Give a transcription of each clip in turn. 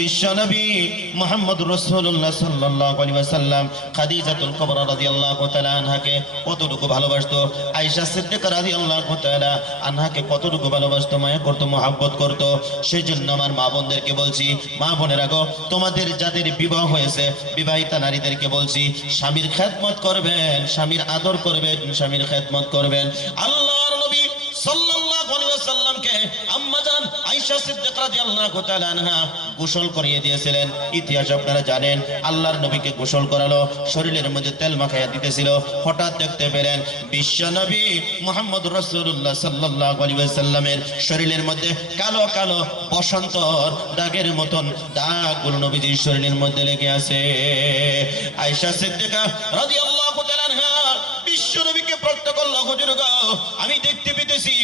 বিশ্বনবী মুহাম্মদুর রাসূলুল্লাহ সাল্লাল্লাহু আলাইহি ওয়াসাল্লাম খাদিজাতুল কুবরা রাদিয়াল্লাহু তাআলা আনহাকে কতটুকু ভালোবাসতো, আয়েশা সিদ্দিকা রাদিয়াল্লাহু তাআলা আনহাকে কতটুকু ভালোবাসতো, মায়া করতো, মহব্বত করতো। সেই জন্য আমার মা বোনদেরকে বলছি, মা বোনেরা গো, তোমাদের যাদের বিবাহ হয়েছে বিবাহিতা নারীদেরকে বলছি, স্বামীর খেদমত করবেন, স্বামীর আদর করবেন, স্বামীর খেদমত করবেন। আল্লাহর নবী সাল্লাল্লাহু আলাইহি ওয়াসাল্লামকে আম্মা জান আয়েশা সিদ্দিকা রাদিয়াল্লাহু তাআলা আনহা গোসল করিয়ে দিয়েছিলেন। ইতিহাস আপনারা জানেন, আল্লাহর নবীকে গোসল করালো, শরীরের মধ্যে তেল মাখাইয়া দিতেছিল। হঠাৎ দেখতে পেলেন বিশ্ব নবী মুহাম্মদুর রাসূলুল্লাহ সাল্লাল্লাহু আলাইহি ওয়াসাল্লামের শরীরের মধ্যে কালো কালো বসন্তর দাগের মতন দাগগুলো নবীজির শরীরের মধ্যে লেগে আছে। আয়েশা সিদ্দিকা রাদিয়াল্লাহু তাআলা আনহা বিশ্ব নবীকে প্রশ্ন করল, হুজুর গো, আমি দেখতে পেতেছি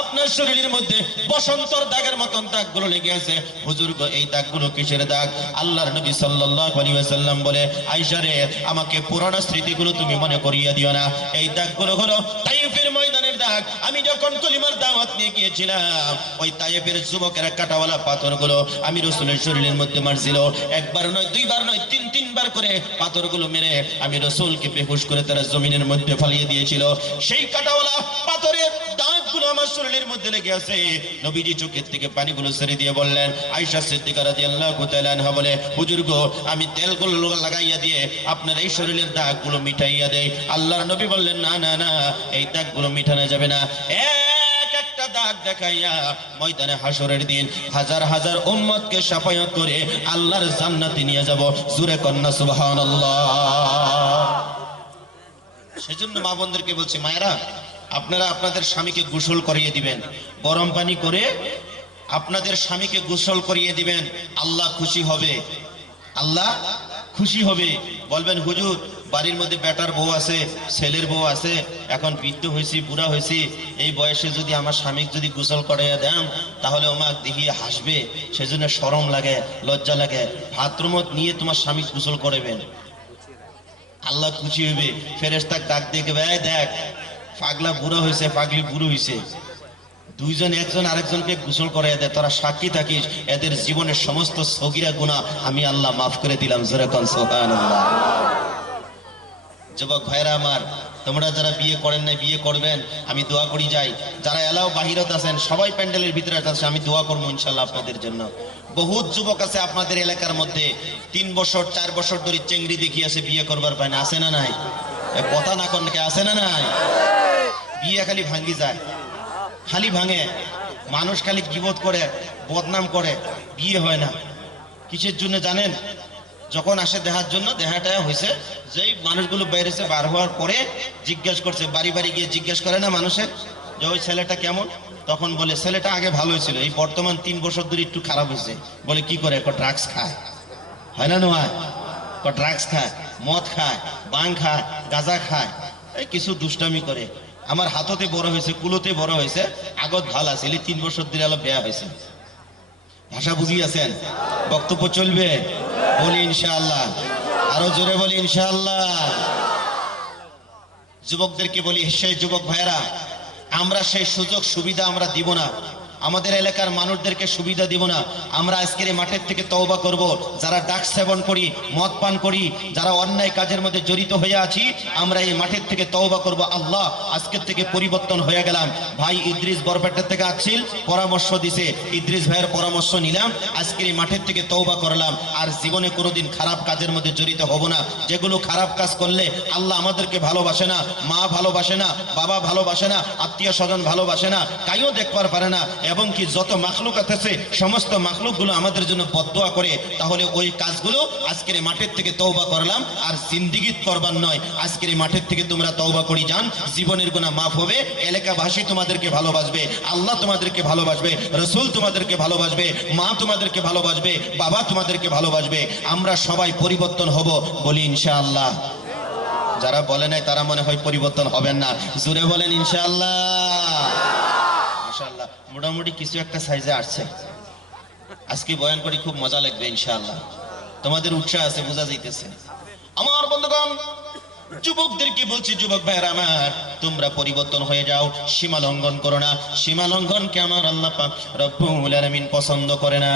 আপনার শরীরের মধ্যে বসন্তর দাগের মতন দাগগুলো লেগে আছে, হুজুর গো, এই দাগগুলো কিসের দাগ? আল্লাহর নবী সাল্লাল্লাহু আলাইহি ওয়াসাল্লাম বলে, আয়েশা রে, আমাকে পুরানো স্মৃতিগুলো তুমি মনে করিয়ে দিও না। এই দাগগুলো হলো তাইফের ময়দানের দাগ। আমি যখন কলিমার দাওয়াত নিয়ে গিয়েছিলাম, ওই তাইফের যুবকেরা কাঁটাওয়ালা পাথরগুলো আমি রাসূলের শরীরের মধ্যে মারছিল। একবার নয়, দুইবার নয়, তিনবার করে পাথরগুলো মেরে আমি রাসূলকে বেহুশ করে তারা জমিনের মধ্যে ফালিয়ে দিয়েছিল। সেই কাঁটাওয়ালা পাথরের দাগগুলো আমার শরীরের মধ্যে লেগে আছে। নবীজি চোখের থেকে পানিগুলো ছেড়ে দিয়ে বললেন, আয়েশা সিদ্দিকা রাদিয়াল্লাহু তাআলা আনহা বলে, হুজুর গো, আমি তেলগুলো লাগাইয়া দিয়ে আপনার এই শরীরের দাগগুলো মিটাইয়া দেই। আল্লাহর নবী বললেন, না না না, এই দাগগুলো মিটানো যাবে না। একটা দাগ দেখাইয়া ময়দানে হাসরের দিন হাজার হাজার উম্মতকে শাফায়াত করে আল্লাহর জান্নাতে নিয়ে যাব। জোরে কন্না সুবহানাল্লাহ। সেজন্য মা বোনদেরকে বলছি, মায়েরা, আপনারা আপনাদের স্বামীকে গোসল করিয়ে দিবেন, গরম পানি করে আপনাদের স্বামীকে গোসল করিয়ে দিবেন। আল্লাহ খুশি হবে, আল্লাহ খুশি হবে। বলবেন, হুজুর, বাড়ির মধ্যে বেটার বউ আছে, ছেলের বউ আছে, এখন বৃদ্ধ হয়েছি, বুড়া হয়েছি, এই বয়সে যদি আমার স্বামীকে যদি গোসল করাইয়া দেন, তাহলে ওমা দেখিয়ে হাসবে, সেজন্য শরম লাগে, লজ্জা লাগে। বাথরুমত নিয়ে তোমার স্বামী গোসল করাবেন, আল্লাহ খুশি হইবে। ফেরেশতা ডাক দেখে, ভাই দেখ, পাগলা বুড়ো হয়েছে, পাগলি বুড়ো হয়েছে, দুইজন একজন আরেকজনকে গোসল করাইয়া দেয়, তোরা সাক্ষী থাকিস, এদের জীবনের সমস্ত সগীরা গুনাহ আমি আল্লাহ মাফ করে দিলাম। জোরে কোন সুবহানাল্লাহ। যুবক ভাইরা আমার, তোমরা যারা বিয়ে করেন না, বিয়ে করবেন, আমি দোয়া করি যাই। যারা এলাও বাহিরত আছেন, সবাই প্যান্ডেলের ভিতরে আছে, আমি দোয়া করবো ইনশাল্লাহ আপনাদের জন্য। বহুত যুবক আছে আপনাদের এলাকার মধ্যে 3 বছর 4 বছর ধরে চেংড়ি দেখিয়েছে, বিয়ে করবার পায় না, আছে না নাই? কথা না করলে আছে না নাই? বিয়ে খালি ভাঙ্গি যায়, খালি ভাঙে, মানুষ খালি গীবত করে, বদনাম করে, বিয়ে হয় না। কিসের জন্য জানেন? যখন আসে দেখার জন্য, দেখাটা হয়েছে, যেই মানুষগুলো বেরিয়েছে, বার হওয়ার পরে জিজ্ঞেস করছে, বাড়ি বাড়ি গিয়ে জিজ্ঞেস করে না মানুষের যে ওই ছেলেটা কেমন? তখন বলে, ছেলেটা আগে ভালো হয়েছিল, এই বর্তমান 3 বছর ধরে একটু খারাপ হয়েছে। বলে, কি করে? ড্রাগস খায়, হয় না নয়? ড্রাগস খায়, মদ খায়, বাং খায়, গাঁজা খায়, এই কিছু দুষ্টামি করে। আমার হাততে বড় হয়েছে, কুলোতে বড় হয়েছে, আগত ভাল আছে, 3 বছর ধরে আলো বেয়া হয়েছে। ভাষা বুঝি আছেন? বক্তব্য চলবে? বলি ইনশাআল্লাহ, আরো জোরে বলি ইনশাআল্লাহ। যুবকদেরকে বলি, সেই যুবক ভাইরা, আমরা সেই সুযোগ সুবিধা আমরা দিব না, আমাদের এলাকার মানুষদেরকে সুবিধা দিব না। আমরা আজকের এই মাঠের থেকে তওবা করব। যারা ড্রাগস সেবন করি, মদ পান করি, যারা অন্যায় কাজের মধ্যে জড়িত হয়ে আছি, আমরা এই মাঠের থেকে তওবা করব। আল্লাহ, আজকের থেকে পরিবর্তন হয়ে গেলাম। ভাই ইদ্রিস বরপেটার থেকে আসছিল, পরামর্শ দিছে, ইদ্রিস ভাইয়ের পরামর্শ নিলাম, আজকের এই মাঠের থেকে তওবা করলাম। আর জীবনে কোনোদিন খারাপ কাজের মধ্যে জড়িত হব না। যেগুলো খারাপ কাজ করলে আল্লাহ আমাদেরকে ভালোবাসে না, মা ভালোবাসে না, বাবা ভালোবাসে না, আত্মীয় স্বজন ভালোবাসে না, কাইও দেখবার পারে না, এবং কি যত মাখলুকাত আছে সমস্ত মাখলুকগুলো আমাদের জন্য বদদোয়া করে। তাহলে ওই কাজগুলো আজকের মাঠের থেকে তওবা করলাম, আর জিন্দেগিত করবার নয়। আজকের মাঠের থেকে তোমরা তওবা করি যান, জীবনের গুনাহ মাফ হবে, এলাকাবাসী তোমাদেরকে ভালোবাসবে, আল্লাহ তোমাদেরকে ভালোবাসবে, রাসূল তোমাদেরকে ভালোবাসবে, মা তোমাদেরকে ভালোবাসবে, বাবা তোমাদেরকে ভালোবাসবে। আমরা সবাই পরিবর্তন হব, বলি ইনশাআল্লাহ। যারা বলে নাই তারা মনে হয় পরিবর্তন হবেন না, জোরে বলেন ইনশাআল্লাহ। মাশাআল্লাহ, মোটামুটি কিছু একটা সাইজে আসছে। আজকে বয়ান করি, খুব মজা লাগবে ইনশাআল্লাহ। তোমাদের উৎসাহ আছে, বোঝা যাইতেছে। আমার বন্ধুগণ, যুবকদেরকে বলছি, যুবক ভাইরা আমার, তোমরা পরিবর্তন হয়ে যাও, সীমা লঙ্ঘন করো না। সীমা লঙ্ঘনকে আমার আল্লাহ পাক রব্বুল আলামিন পছন্দ করে না।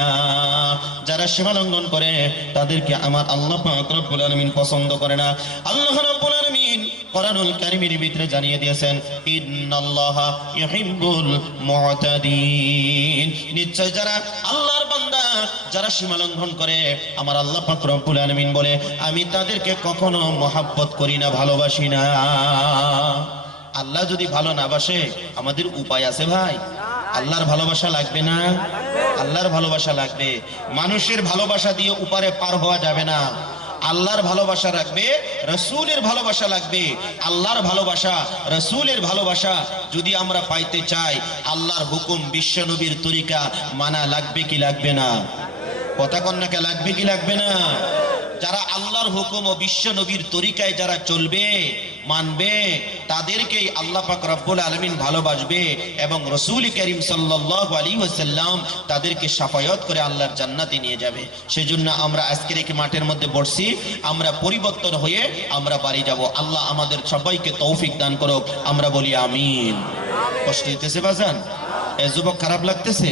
যারা সীমা লঙ্ঘন করে তাদেরকে আমার আল্লাহ পাক রব্বুল আলামিন পছন্দ করে না। আল্লাহ রব্বুল আলামিন কোরআনুল কারীমের ভিতরে জানিয়ে দিয়েছেন, ইন্নাল্লাহা ইউহিব্বুল মুতাদিন। নিশ্চয় যারা আল্লাহর বান্দা, যারা সীমা লঙ্ঘন করে, আমার আল্লাহ পাক রব্বুল আলামিন বলে, আমি তাদেরকে কখনো মহাব্বত করি না, ভালোবাসি না। আল্লাহ যদি ভালো না বাসে আমাদের উপায় আছে ভাই? আল্লাহর ভালোবাসা লাগবে না? আল্লাহর ভালোবাসা লাগবে। মানুষের ভালোবাসা দিয়ে উপরে পার হওয়া যাবে না। আল্লাহর ভালোবাসা রাখবে, রাসূলের ভালোবাসা লাগবে। আল্লাহর ভালোবাসা, রাসূলের ভালোবাসা যদি আমরা পাইতে চাই, আল্লাহর হুকুম, বিশ্ব নবীর তরিকা মানা লাগবে কি লাগবে না? কথা কন্যাকে লাগবে কি লাগবে না? যারা আল্লাহর হুকুম ও বিশ্ব নবীর তরিকায় যারা চলবে, মানবে, তাদেরকেই আল্লাহ পাক রব্বুল আলামিন ভালোবাসবে এবং রাসূল করিম সাল্লাল্লাহু আলাইহি ওয়াসাল্লাম তাদেরকে শাফায়াত করে আল্লাহর জান্নাতে নিয়ে যাবে। সেজন্য আমরা আজকের এই মাঠের মধ্যে বসছি, আমরা পরিবর্তন হয়ে আমরা বাড়ি যাব। আল্লাহ আমাদের সবাইকে তৌফিক দান করুক, আমরা বলি আমিন। কষ্ট হইতেছে বাজান? এ যুবক, খারাপ লাগতেছে?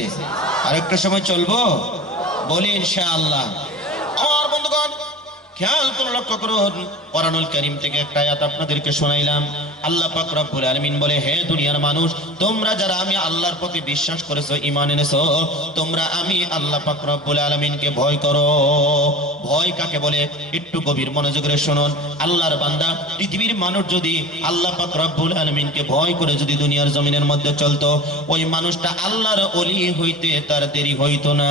আরেকটা সময় চলবো? বলি ইনশাআল্লাহ। আমার বন্ধুগণ, খেয়াল করে লক্ষ্য করুন, কোরআনুল কারীম থেকে একটা আয়াত আপনাদেরকে শোনাইলাম। আল্লাহ পাক রব্বুল আলামিন বলে, হে দুনিয়ার মানুষ, তোমরা যারা আমি আল্লাহর প্রতি বিশ্বাস করেছো, ঈমান এনেছো, তোমরা আমি আল্লাহ পাক রব্বুল আলামিনকে ভয় করো। ভয় কাকে বলে একটু গভীর মনোযোগে শুনুন। আল্লাহর বান্দা, পৃথিবীর মানুষ যদি আল্লাহ পাক রব্বুল আলামিনকে ভয় করে যদি দুনিয়ার জমিনের মধ্যে চলতো, ওই মানুষটা আল্লাহর ওলি হইতে তার দেরি হইতো না।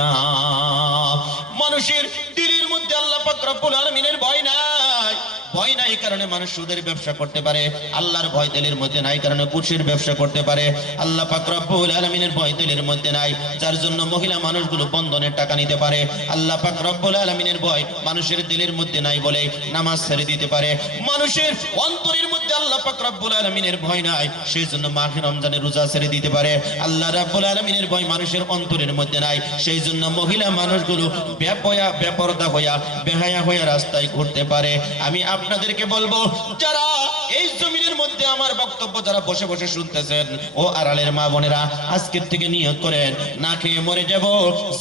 মানুষের দিলের মধ্যে আল্লাহ পাক রব্বুল আলামিনের ভয় নাই। ভয় নাই কারণে মানুষ সুদের ব্যবসা করতে পারে। আল্লাহর ভয় দিলের মধ্যে নাই কারণে ঘুষের ব্যবসা করতে পারে। আল্লাহ পাক রব্বুল আলামিনের ভয় দিলের মধ্যে নাই, যার জন্য মহিলা মানুষগুলো বন্ধনের টাকা নিতে পারে। আল্লাহ পাক রব্বুল আলামিনের ভয় মানুষের দিলের মধ্যে নাই বলে নামাজ ছেড়ে দিতে পারে। মানুষের অন্তরের মধ্যে আল্লাহ পাক রব্বুল আলামিনের ভয় নাই, সেই জন্য মাহে রমজানের রোজা ছেড়ে দিতে পারে। আল্লাহ রাব্বুল আলামিনের ভয় মানুষের অন্তরের মধ্যে নাই, সেই জন্য মহিলা মানুষগুলো বেপরদা হইয়া, বেহায়া হইয়া রাস্তায় ঘুরতে পারে। আমি আপনাদেরকে বলবো, যারা এই জমিনের মধ্যে আমার বক্তব্য যারা বসে বসে শুনতেছেন, ও আড়ালের মা বোনেরা, আজকের থেকে নিয়ত করেন, না খেয়ে মরে যাব,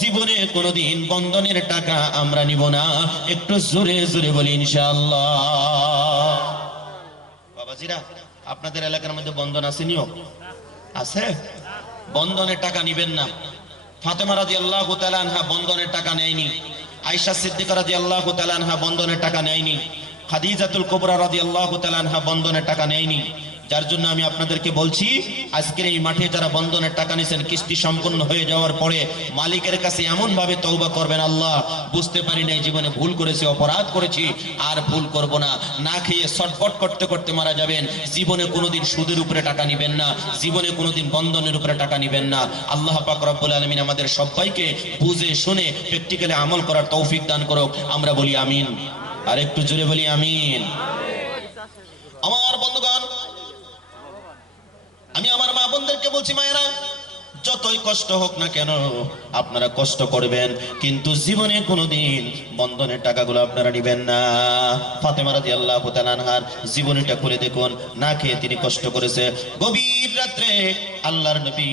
জীবনে কোনোদিন বন্ধনের টাকা আমরা নিব না। একটু জোরে জোরে বলি ইনশাআল্লাহ। বাবাজিরা, আপনাদের এলাকার মধ্যে বন্ধন আছে? নিয়ম আছে? বন্ধনের টাকা নিবেন না। ফাতেমা রাদিয়াল্লাহু তাআলা আনহা বন্ধনের টাকা নেয়নি। আয়েশা সিদ্দিকা রাদিয়াল্লাহু তাআলা আনহা বন্ধনের টাকা নেয়নি। খাদিজাতুল কুবরা রাদিয়াল্লাহু তাআলা আনহা বন্ধনের টাকা নেয়নি। যার জন্য আমি আপনাদেরকে বলছি, আজকের এই মাঠে যারা বন্ধনের টাকা নিছেন, কিস্তি সম্পূর্ণ হয়ে যাওয়ার পরে মালিকের কাছে এমন ভাবে তওবা করবেন, আল্লাহ, বুঝতে পারি নাই, জীবনে ভুল করেছি, অপরাধ করেছি, আর ভুল করব না। না খেয়ে ছটফট করতে করতে মারা যাবেন। জীবনে কোনোদিন সুদের উপরে টাকা নিবেন না, জীবনে কোনোদিন বন্ধনের উপরে টাকা নিবেন না। আল্লাহ পাক রব্বুল আলামিন আমাদের সবাইকে বুঝে শুনে প্র্যাকটিক্যালি আমল করার তৌফিক দান করুক, আমরা বলি আমিন। আর একটু জোরে বলি আমিন। আমার বন্ধুগণ, আমি আমার মা বোনদেরকে বলছি, মায়েরা, যতই কষ্ট হোক না কেন আপনারা কষ্ট করবেন, কিন্তু জীবনে কোনোদিন বন্ধনের টাকাগুলো আপনারা নিবেন না। ফাতেমা রাদিয়াল্লাহু তাআলা আনহার জীবনীটা খুলে দেখুন, না খেয়ে তিনি কষ্ট করেছে। গভীর রাত্রে আল্লাহর নবী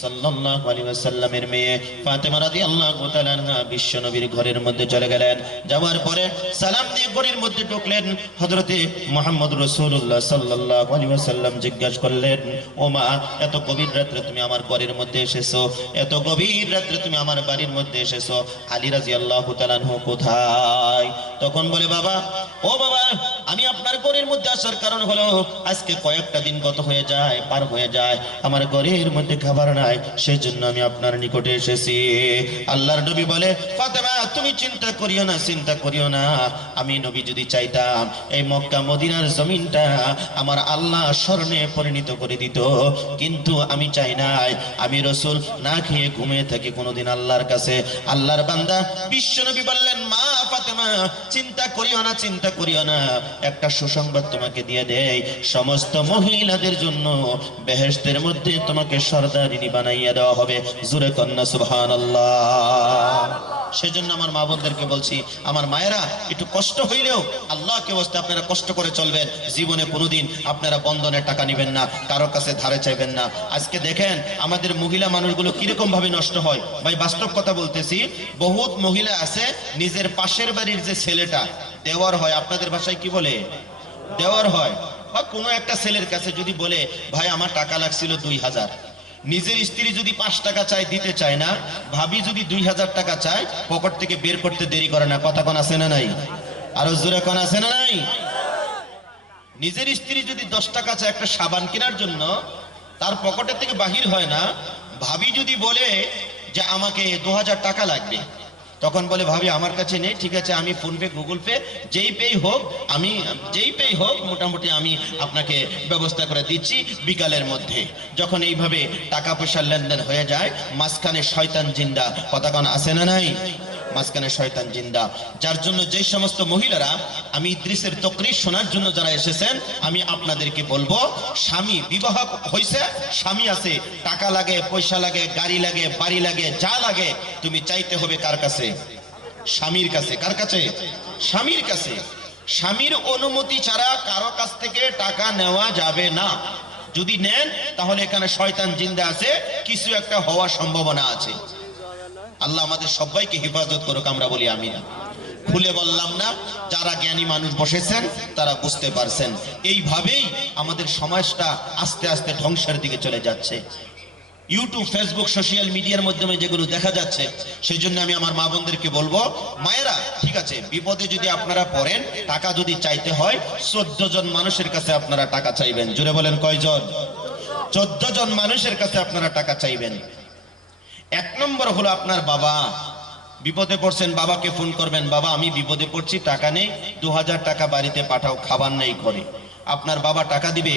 সাল্লাল্লাহু আলাইহি ওয়াসাল্লামের মেয়ে ফাতেমা রাদিয়াল্লাহু তাআলা আনহা বিশ্ব নবীর ঘরের মধ্যে চলে গেলেন। যাওয়ার পরে সালাম দিয়ে ঘরের মধ্যে ঢুকলেন। হযরতে মুহাম্মদ রাসূলুল্লাহ সাল্লাল্লাহু আলাইহি ওয়াসাল্লাম জিজ্ঞাসা করলেন, ও মা, এত গভীর রাত্রে তুমি আমার ঘরের মধ্যে এসেছো, এত গভীর রাত্রে তুমি আমার বাড়ির মধ্যে এসেছো, আলী রাদিয়াল্লাহু তাআলা আনহু কোথায়? তখন বলে, বাবা, ও বাবা, আমি আপনার ঘরের মধ্যে আসার কারণ হলো, আজকে কয়েকটা দিন গত হয়ে যায়, পার হয়ে যায়, আমার ঘরের মধ্যে খাবার নাই, সেই জন্য আমি আপনার নিকটে এসেছি। আল্লাহর নবী বলে, ফাতেমা, তুমি চিন্তা করিও না, চিন্তা করিও না। আমি নবী যদি চাইতাম, এই মক্কা মদিনার জমিনটা আমার আল্লাহ স্বর্ণে পরিণত করে দিত, কিন্তু আমি চাই নাই। আমি রাসূল না খেয়ে ঘুমিয়ে থাকি কোনোদিন আল্লাহর কাছে। আল্লাহর বান্দা বিশ্ব নবী বললেন, মা ফাতেমা, চিন্তা করিও না, চিন্তা করিও না, একটা সুসংবাদ তোমাকে দিয়ে দেই, সমস্ত মহিলাদের জন্য বেহেশতের মধ্যে তোমাকে সরদারিনী বানাইয়া দেওয়া হবে। জোরে কন্যা সুবহানাল্লাহ। সেজন্য আমার মা বোনদেরকে বলছি, আমার মায়েরা একটু কষ্ট হইলেও আল্লাহকে ওয়াস্তে আপনারা কষ্ট করে চলবেন। জীবনে কোনোদিন আপনারা বন্ধনের টাকা নেবেন না, কারোর কাছে ধারে চাইবেন না। আজকে দেখেন আমাদের মহিলা মানুষগুলো কিরকম ভাবে নষ্ট হয়। ভাই বাস্তব কথা বলতেছি, বহুত মহিলা আছে নিজের পাশের বাড়ির যে ছেলেটা দেওয়ার হয়, আপনাদের ভাষায় কি বলে, দেওয়ার হয়, বা কোনো একটা ছেলের কাছে যদি বলে ভাই আমার টাকা লাগছিল 2000, নিজের স্ত্রী যদি 5 টাকা চায় দিতে চায় না, ভাবি যদি 2000 টাকা চায় পকেট থেকে বের করতে দেরি করে না। কথা কোন আছে না নাই? আরো জোরে কোন আছে না নাই? নিজের স্ত্রী যদি 10 টাকা চায় একটা সাবান কেনার জন্য, তার পকেটের থেকে বাহির হয় না। ভাবি যদি বলে যে আমাকে 2000 টাকা লাগবে, তখন বলে ভাবি আমার কাছে নেই, ঠিক আছে আমি ফোনপে গুগল পে যেই পেই হোক, আমি যেই পেই হোক মোটামুটি আমি আপনাকে ব্যবস্থা করে দিচ্ছি বিকালের মধ্যে। যখন এইভাবে টাকা পয়সার লেনদেন হয়ে যায়, মাঝখানে শয়তান জিন্দা। কথা কোন আছে না নাই? মাঝখানে শয়তান জিন্দা। যার জন্য যে সমস্ত মহিলারা আমি ইদ্রিসের তকরির শোনার জন্য যারা এসেছেন, আমি আপনাদেরকে বলবো, স্বামী বিবাহ হয়েছে, স্বামী আছে, টাকা লাগে, পয়সা লাগে, গাড়ি লাগে, বাড়ি লাগে, যা লাগে, তুমি চাইতে হবে কার কাছে? স্বামীর কাছে। কার কাছে? স্বামীর কাছে। স্বামীর অনুমতি ছাড়া কারো কাছ থেকে টাকা নেওয়া যাবে না। যদি নেন তাহলে এখানে শয়তান জিন্দা আছে, কিছু একটা হওয়ার সম্ভাবনা আছে। আল্লাহ আমাদের সবাইকে হেফাজত করুক, আমরা বলি আমিন। খুলে বললাম না, যারা জ্ঞানী মানুষ বসেছেন তারা বুঝতে পারছেন। এইভাবেই আমাদের সমাজটা আস্তে আস্তে ধ্বংসের দিকে চলে যাচ্ছে। ইউটিউব, ফেসবুক, সোশ্যাল মিডিয়ার মাধ্যমে যেগুলো দেখা যাচ্ছে, সেই জন্য আমি আমার মা বোনদেরকে বলবো, মায়েরা ঠিক আছে, বিপদে যদি আপনারা পড়েন, টাকা যদি চাইতে হয়, 14 জন মানুষের কাছে আপনারা টাকা চাইবেন। জোরে বলেন কয়জন? 14 জন মানুষের কাছে আপনারা টাকা চাইবেন। 1 নম্বর হলো আপনার বাবা বিপদে পড়ছেন, বাবাকে ফোন করবেন, বাবা আমি বিপদে পড়ছি, টাকা নেই, 2000 টাকা বাড়িতে পাঠাও, খাবার নেই ঘরে। আপনার বাবা টাকা দিবে।